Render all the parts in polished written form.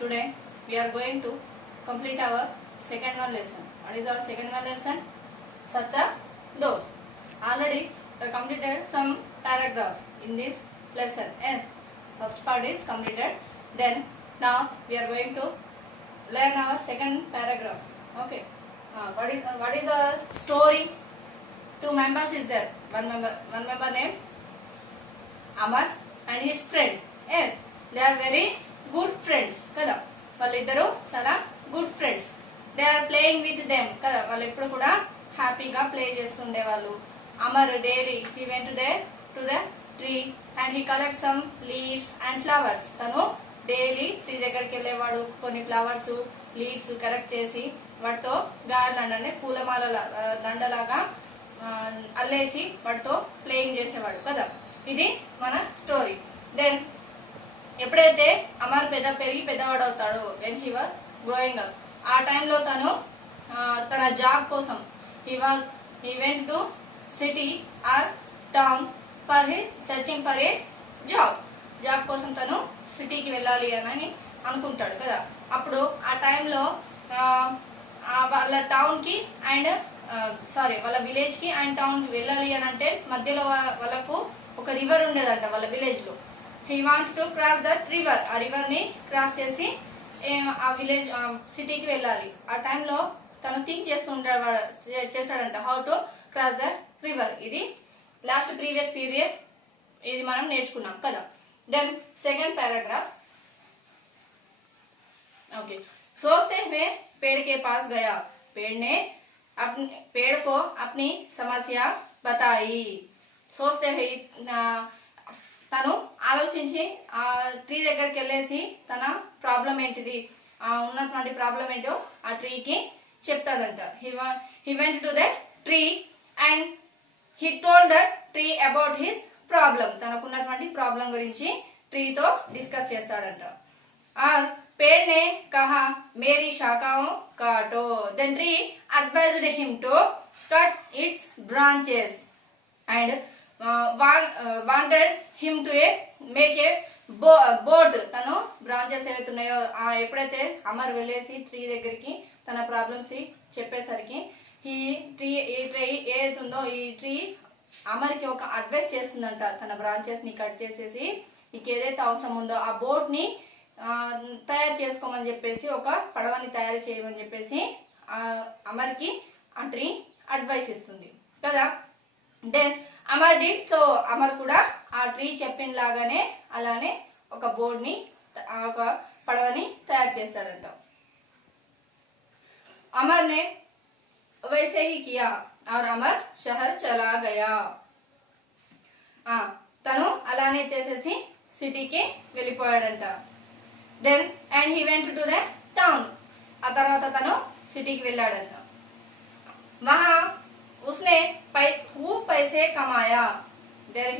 Today we are going to complete our second one lesson. What is our second one lesson? Such a those. Already we completed some paragraphs in this lesson. Yes, first part is completed. Then now we are going to learn our second paragraph. Okay. What is the story? Two members is there. One member name Amar and his friend. Yes, they are very good friends కదా. వాళ్ళిద్దరూ చాలా good friends. They are playing with them కదా. వాళ్ళు ఎప్పుడు కూడా హ్యాపీగా play చేస్తుండే వాళ్ళు. Amar daily he went to the tree and he collect some leaves and flowers. తను డైలీ ట్రీ దగ్గరికి వెళ్ళేవాడు. కొన్ని ఫ్లవర్స్ లీవ్స్ కలెక్ట్ చేసి వాటితో గార్లాండ్ అంటే పూలమాల దండలాగా అల్లేసి వాటితో ప్లేయింగ్ చేసేవాడు కదా. ఇది మన స్టోరీ. దెన్ ఎప్పుడైతే అమర్ పెరిగి పెద్దవాడు అవుతాడో, when he was growing up, ఆ టైంలో తను తన జాబ్ కోసం he went to city or town for he searching for a job కోసం తను సిటీకి వెళ్ళాలి అని అనుకుంటాడు కదా. అప్పుడు ఆ టైంలో వాళ్ళ టౌన్కి అండ్ వాళ్ళ విలేజ్కి అండ్ టౌన్కి వెళ్ళాలి అని అంటే మధ్యలో వాళ్ళకు ఒక రివర్ ఉండేదంట వాళ్ళ విలేజ్లో. He want to cross that river. ఆ రివర్ని క్రాస్ చేసి ఆ విలేజ్ సిటీకి వెళ్ళాలి. ఆ టైంలో తను థింక్ చేస్తాడంట how to cross that river. ఇది లాస్ట్ ప్రీవియస్ పీరియడ్ ఇది మనం నేర్చుకున్నాం కదా. Then second paragraph. ओके. सोचते हुए पेड़ के पास गया. पेड़ को अपनी समस्या बताई. सोचते हुए తను ఆలోచించి ఆ ట్రీ దగ్గరికి వెళ్ళేసి తన ప్రాబ్లం ఏంటిది, ఉన్నటువంటి ప్రాబ్లం ఏంటో ఆ ట్రీకి చెప్తాడంట. He went to the tree and he told that tree about his problem. తనకున్నటువంటి ప్రాబ్లం గురించి ట్రీతో డిస్కస్ చేస్తాడంట. और पेड़ ने कहा मेरी शाखाओं काटो. Then tree advised him to cut its branches and wanted him to make a boat. తను బ్రాంచెస్ ఏవైతున్నాయో ఎప్పుడైతే అమర్ వెళ్ళేసి ట్రీ దగ్గరికి తన ప్రాబ్లమ్స్ చెప్పేసరికి ఈ ట్రీ ఏదైతుందో ఈ ట్రీ అమర్కి ఒక అడ్వైస్ చేస్తుందంట. తన బ్రాంచెస్ ని కట్ చేసేసి నీకు ఏదైతే అవసరం ఉందో ఆ బోట్ ని తయారు చేసుకోమని చెప్పేసి, ఒక పడవని తయారు చేయమని చెప్పేసి అమర్కి ఆ ట్రీ అడ్వైస్ ఇస్తుంది కదా. Then Amar did so. Amar కూడా ఆ ట్రీ చెప్పిన లాగానే అలానే ఒక బోర్డ్ని ఒక పడవని తయారు చేస్తాడంట. अमर ने वैसे ही किया और अमर शहर चला गया. తను అలానే చేసేసి సిటీకి వెళ్ళిపోయాడంట. Then and he went to the town. ఆ తర్వాత తను సిటీకి వెళ్ళాడంట. వహా उसने खूब पैसे कमाया. देर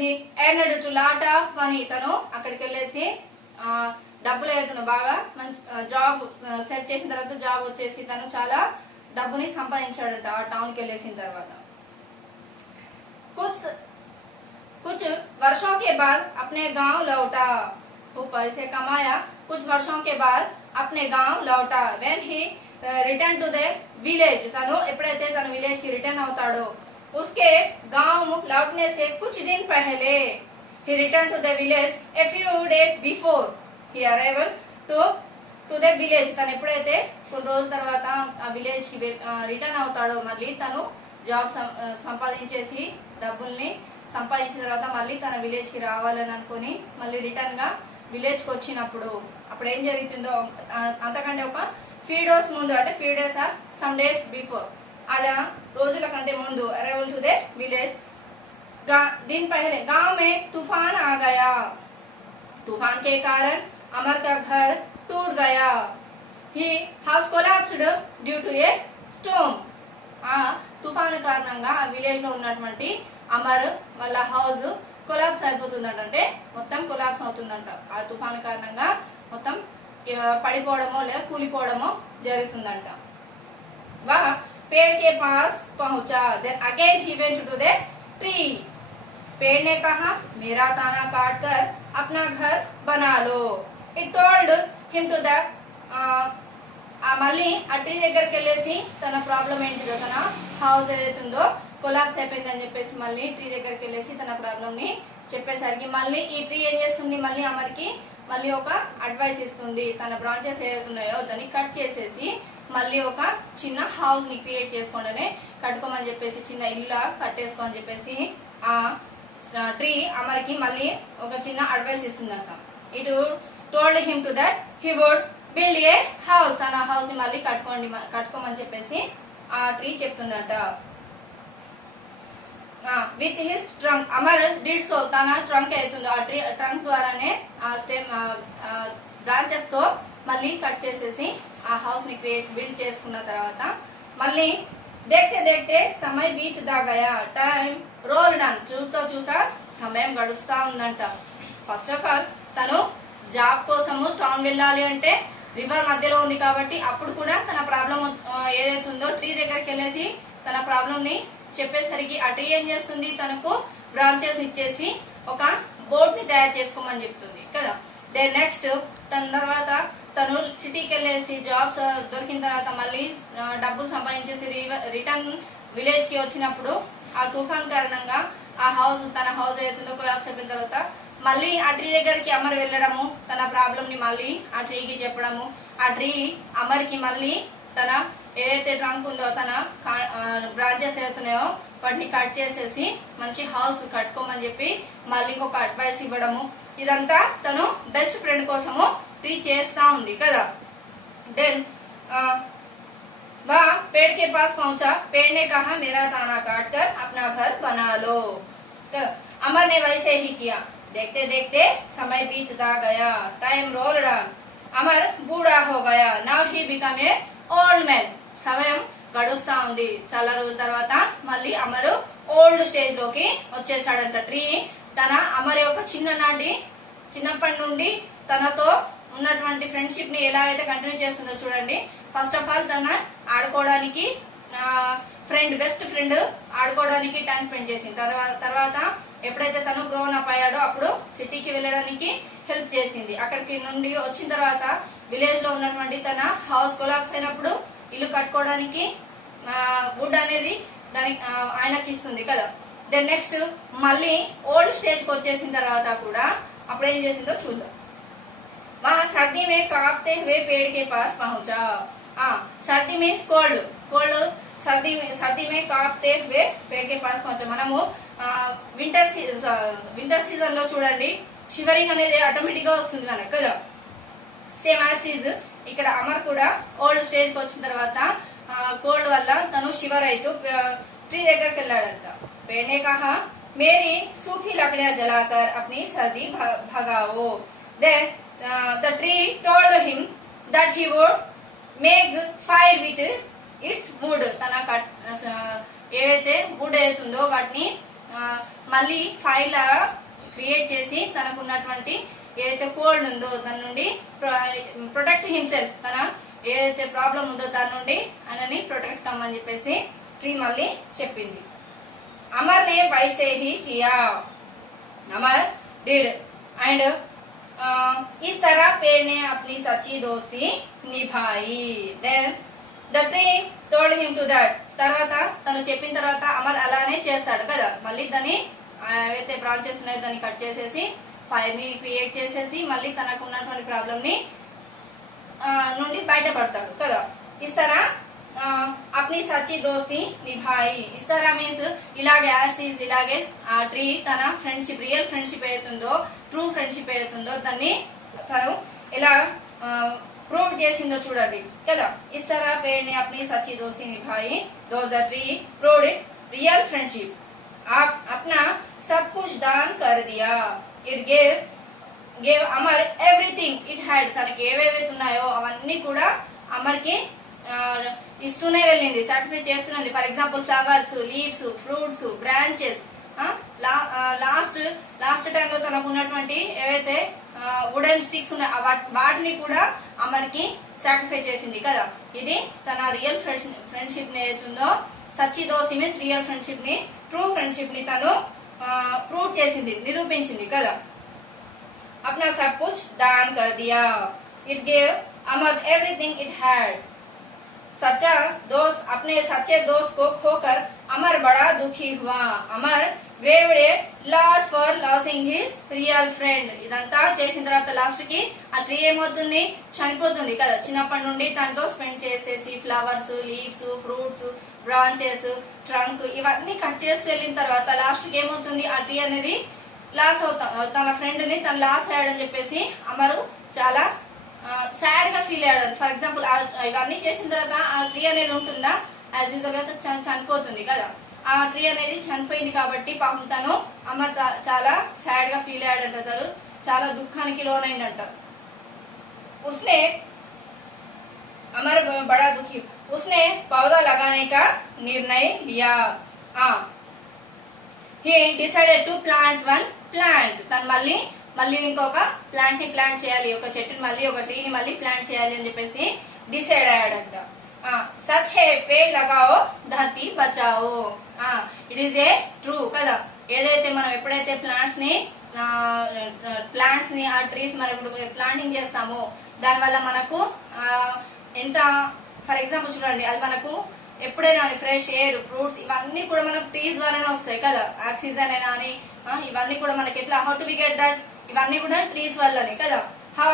ही earned to lot of money. తను అక్కడికి వెళ్ళేసి డబ్బులు అవుతున్నాడు బాగా మంచి జాబ్ సెర్చ్ చేసిన తర్వాత జాబ్ వచ్చేసి తను చాలా డబ్బుని సంపాదించాడట ఆ టౌన్కి వెళ్ళేసిన తర్వాత. कुछ वर्षों के बाद अपने गांव लौटा. खूब पैसे कमाया. कुछ वर्षों के बाद अपने गांव लौटा. when he return to the village. तनु एప్పుడైతే తన విలేజ్ కి రిటర్న్ అవుతాడో, उसके गांव लौटने से कुछ दिन पहले he returned to the village a few days before he arrived to the village. తను ఎప్పుడైతే కొన్ని రోజుల తర్వాత ఆ విలేజ్ కి రిటర్న్ అవుతాడో, మళ్ళీ తను జాబ్ సంపాదించేసి డబ్బుల్ని సంపాదించిన తర్వాత మళ్ళీ తన విలేజ్ కి రావాలని అనుకుని మళ్ళీ రిటర్న్ గా విలేజ్ కి వచ్చినప్పుడు అప్పుడు ఏం జరుగుతుందో అంతకంటే ఒక ఫ్యూ డేస్ ముందు అంటే few days or some days before అలా రోజుల కంటే ముందు अराइवल टू द विलेज. दिन पहले गांव में तूफान आ गया. तूफान के कारण अमर का घर टूट गया. He house collapsed due to a storm. తుఫాను కారణంగా ఆ విలేజ్ లో ఉన్నటువంటి అమర్ వాళ్ళ హౌస్ కొలాప్స్ అయిపోతుందంట. అంటే మొత్తం కొలాప్స్ అవుతుందంట. ఆ తుఫాను కారణంగా మొత్తం పడిపోవడమో లేదా కూలిపోవడమో జరుగుతుందంట. वह पेड़ के पास पहुंचा. Then again he went to the tree. पेड़ ने कहा मेरा तना काट कर अपना घर बना लो. It told him to that మళ్ళీ ఆ ట్రీ దగ్గరికి వెళ్ళేసి తన ప్రాబ్లం ఏంటిదో, తన హౌస్ ఏదైతే ఉందో కొలాప్స్ అయిపోయిందని చెప్పేసి మళ్ళీ ట్రీ దగ్గరికి వెళ్ళేసి తన ప్రాబ్లం ని చెప్పేసరికి మళ్ళీ ఈ ట్రీ ఏం చేస్తుంది, మళ్ళీ అమర్కి మళ్ళీ ఒక అడ్వైస్ ఇస్తుంది. తన బ్రాంచెస్ ఏవైతున్నాయో దాన్ని కట్ చేసేసి మళ్ళీ ఒక చిన్న హౌస్ ని క్రియేట్ చేసుకోండి, కట్టుకోమని చెప్పేసి చిన్న ఇల్లు కట్టేసుకోమని చెప్పేసి ఆ ట్రీ అమర్కి మళ్ళీ ఒక చిన్న అడ్వైస్ ఇస్తుందంట. It told him to that he would build a house, తన హౌస్ ని మళ్ళీ కట్టుకోమని చెప్పేసి ఆ ట్రీ చెప్తుందంట. With his trunk Amar did so, తన ట్రంక్ అవుతుందో ఆ ట్రీ ట్రంక్ ద్వారానే ఆ స్టెమ్ బ్రాంచెస్ తో మళ్ళీ కట్ చేసేసి ఆ హౌస్ ని బిల్డ్ చేసుకున్న తర్వాత మళ్ళీ देखते समय बीतता गया, టైం రోల్ డన్, చూస్తా సమయం గడుస్తా ఉందంట. ఫస్ట్ ఆఫ్ ఆల్ తను జాబ్ కోసము టౌన్ వెళ్ళాలి అంటే రివర్ మధ్యలో ఉంది కాబట్టి అప్పుడు కూడా తన ప్రాబ్లం ఏదైతే ఉందో ట్రీ దగ్గరికి వెళ్ళేసి తన ప్రాబ్లం ని చెప్పేసరికి ఆ ట్రీ ఏం చేస్తుంది, తనకు బ్రాంచెస్ ఇచ్చేసి ఒక బోట్ ని తయారు చేసుకోమని చెప్తుంది కదా. దెన్ నెక్స్ట్ తన తర్వాత తను సిటీకి వెళ్ళేసి జాబ్స్ దొరికిన తర్వాత మళ్ళీ డబ్బులు సంపాదించేసి రిటర్న్ విలేజ్ కి వచ్చినప్పుడు ఆ తుఫాన్ కారణంగా ఆ హౌస్ తన హౌస్ ఏదైతుందో కొలాప్స్ అయిపోయిన తర్వాత మళ్ళీ ఆ ట్రీ దగ్గరికి అమర్ వెళ్ళడము, తన ప్రాబ్లం ని మళ్ళీ ఆ ట్రీకి చెప్పడము, ఆ ట్రీ అమర్కి మళ్ళీ తన ఏదైతే ట్రంక్ ఉందో తన బ్రాంచెస్ ఏవైతున్నాయో వాటిని కట్ చేసేసి మంచి హౌస్ కట్టుకోమని చెప్పి మళ్ళీ ఒక అడ్వైస్ ఇవ్వడము, ఇదంతా తను బెస్ట్ ఫ్రెండ్ కోసము ट्री చేస్తా ఉంది కదా. देन वह पेड़ के पास पहुंचा, पेड़ ने कहा मेरा तना काट कर अपना घर बना लो. अमर ने वैसे ही किया. देखते देखते समय बीतता गया, टाइम रोल्ड ऑन. अमर बूढ़ा हो गया, now he become a old man. సమయం గడుస్తా ఉంది. చాలా రోజుల తర్వాత మళ్ళీ అమరు ఓల్డ్ స్టేజ్ లోకి వచ్చేసాడంట. ట్రీ తన అమర్ యొక్క చిన్నప్పటి నుండి తనతో ఉన్నటువంటి ఫ్రెండ్షిప్ ని ఎలా అయితే కంటిన్యూ చేస్తుందో చూడండి. ఫస్ట్ ఆఫ్ ఆల్ తన ఆడుకోవడానికి బెస్ట్ ఫ్రెండ్ ఆడుకోవడానికి టైం స్పెండ్ చేసింది. తర్వాత ఎప్పుడైతే తను గ్రోన్ అప్ అయ్యాడో అప్పుడు సిటీకి వెళ్ళడానికి హెల్ప్ చేసింది. అక్కడికి నుండి వచ్చిన తర్వాత విలేజ్ లో ఉన్నటువంటి తన హౌస్ కొలాప్స్ అయినప్పుడు ఇల్లు కట్టుకోవడానికి వుడ్ అనేది దానికి ఆయనకి ఇస్తుంది కదా. దెన్ నెక్స్ట్ మళ్ళీ ఓల్డ్ స్టేజ్ కి వచ్చేసిన తర్వాత కూడా అప్పుడు ఏం చేసిందో చూద్దాం. वहाँ सर्दी में कांपते हुए पेड़ के पास पहुंचा. सर्दी मीन्स कोल्ड सर्दी में कांपते हुए पेड़ के पास पहुंचा. మనము వింటర్ సీజన్ లో చూడండి షివరింగ్ అనేది ఆటోమేటిక్ గా వస్తుంది మనకు కదా. సేమ్ యాజ్ ఇట్ ఈజ్ ఇక్కడ అమర్ కూడా ఓల్డ్ స్టేజ్ కి వచ్చిన తర్వాత కోల్డ్ వల్ల తను షివర్ అవుతూ ట్రీ దగ్గరికి వెళ్ళాడంట. पेड़ ने कहा मेरी सूखी लकड़ियां जलाकर अपनी सर्दी भगाओ. The tree told him that he would make fire with its wood. తన ఏవైతే వుడ్ అవుతుందో వాటిని మళ్ళీ ఫైర్ లా క్రియేట్ చేసి తనకున్నటువంటి ఏదైతే కోల్డ్ ఉందో దాని నుండి ప్రొటెక్ట్ హిమ్సెల్ఫ్, తన ఏదైతే ప్రాబ్లం ఉందో దాని నుండి ఆయనని ప్రొటెక్ట్ కమ్మని చెప్పేసి ట్రీ మళ్ళీ చెప్పింది. అమర్ నే వైసే హీ కియా, అమర్ డిడ్ అండ్ इस तरह पेड़ ने अपनी सच्ची दोस्ती निभाई. Then the tree told him to that. తర్వాత తను చెప్పిన తర్వాత అమర్ అలానే చేస్తాడు కదా. మళ్ళీ దాన్ని ఏవైతే బ్రాంచెస్ ఉన్నాయో దాన్ని కట్ చేసేసి ఫైర్ ని క్రియేట్ చేసేసి మళ్ళీ తనకు ఉన్నటువంటి ప్రాబ్లం ని నుండి బయటపడతాడు కదా. इस तरह अपनी सच्ची दोस्ती निभाई. इस तरह मीन्स ఇలాగే యాస్టీజ్ ఇలాగే ఆ ట్రీ తన ఫ్రెండ్షిప్ రియల్ ఫ్రెండ్షిప్ ఏతుందో ట్రూ ఫ్రెండ్షిప్ ఏతుందో దాన్ని తను ఎలా प्रूव చేసిందో చూడండి కదా. इस तरह पेड़ ने अपनी सच्ची दोस्ती निभाई. दो the tree proved it real friendship. आप अपना सब कुछ दान कर दिया. It gave Amar everything it had. తనకి ఏవేవైతే ఉన్నాయో అవన్నీ కూడా అమర్కి ఇస్తూనే వెళ్ళింది, సాక్రిఫైస్ చేస్తున్నది. For example flowers, leaves, fruits, branches. Last time లో తనకు ఉన్నటువంటి ఏవైతే వుడెన్ స్టిక్స్ ఉన్నాయో వాటిని కూడా అమర్కి సాక్రిఫైస్ చేసింది కదా. ఇది తన రియల్ ఫ్రెండ్షిప్ ని ఏతుందో సచ్చి దోస్తి మీన్స్ రియల్ ఫ్రెండ్షిప్ ని ట్రూ ఫ్రెండ్షిప్ ని తను ప్రూవ్ చేసింది, నిరూపించింది కదా. अपना सब कुछ दान कर दिया. It gave Amar everything it had. सच्चा दोस्त अपने सच्चे दोस्त को खोकर अमर बड़ा दुखी हुआ. अमर grieved a lot for losing his real friend. ఇదంతా చేసిన తర్వాత లాస్ట్ కి ఆ ట్రీ ఏమవుతుంది, చనిపోతుంది కదా. చిన్నప్పటి నుండి తనతో స్పెండ్ చేసేసి flowers, leaves, fruits, branches, trunk ఇవన్నీ కట్ చేసి వెళ్ళిన తర్వాత లాస్ట్ కి ఏమవుతుంది, ఆ ట్రీ అనేది లాస్ అవుతా, తన ఫ్రెండ్ ని తను లాస్ అయ్యాడని చెప్పేసి అమరు చాలా సాడ్ గా ఫీల్ అయ్యాడు. ఫర్ ఎగ్జాంపుల్ ఇవన్నీ చేసిన తర్వాత ఆ ట్రీ అనేది ఉంటుందా, యాజ్ యూజువల్ గా చనిపోతుంది కదా. ఆ ట్రీ అనేది చనిపోయింది కాబట్టి పాపం తను అమర్ చాలా సాడ్ గా ఫీల్ అయ్యాడంట. తను చాలా దుఃఖానికి లోనైందంట. उसने अमर बड़ा दुखी, उसने पौधा लगाने का निर्णय लिया. he decided to plant one plant. తను మళ్ళీ ఇంకొక ప్లాంట్ ని ప్లాంట్ చేయాలి, ఒక చెట్టుని మళ్ళీ ఒక ట్రీని మళ్ళీ ప్లాంట్ చేయాలి అని చెప్పేసి డిసైడ్ అయ్యాడంట. సచ్ హే పేడ్ లగాओ ధరతి బచాओ. ఇట్ ఈస్ ఏ ట్రూ కదా. ఏదైతే మనం ఎప్పుడైతే ప్లాంట్స్ ని ఆ ట్రీస్ మనం ఇప్పుడు ప్లాంటింగ్ చేస్తామో దానివల్ల మనకు ఎంత, ఫర్ ఎగ్జాంపుల్ చూడండి, అది మనకు ఎప్పుడైనా ఫ్రెష్ ఎయిర్, ఫ్రూట్స్ ఇవన్నీ కూడా మనకు ట్రీస్ ద్వారానే వస్తాయి కదా. ఆక్సిజన్ అయినా అని ఇవన్నీ కూడా మనకి ఎట్లా, how to we get that, ఇవన్నీ కూడా ట్రీస్ వల్లనే కదా. How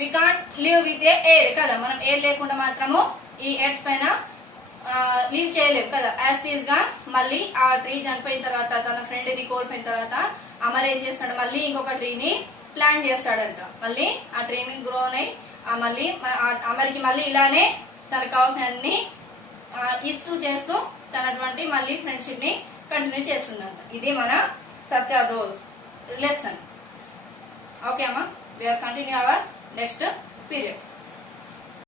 we can't live with a air కదా. మనం ఎయిర్ లేకుండా మాత్రము ఈ ఎర్త్ పైన లీవ్ చేయలేము కదా. యాస్టీస్ గా మళ్ళీ ఆ ట్రీ చనిపోయిన తర్వాత, తన ఫ్రెండ్ ని కోల్పోయిన తర్వాత అమర్ ఏం చేస్తాడు, మళ్ళీ ఇంకొక ట్రీని ప్లాంట్ చేస్తాడంట. మళ్ళీ ఆ ట్రీని గ్రో అయి మళ్ళీ అమర్కి మళ్ళీ ఇలానే తనకు కావాల్సిన అన్ని ఇస్తూ చేస్తూ తనటువంటి మళ్ళీ ఫ్రెండ్షిప్ ని కంటిన్యూ చేస్తుందంట. ఇది మన సచ్చా దోస్త్ లెసన్. ఓకే అమ్మా, we are continue our next period.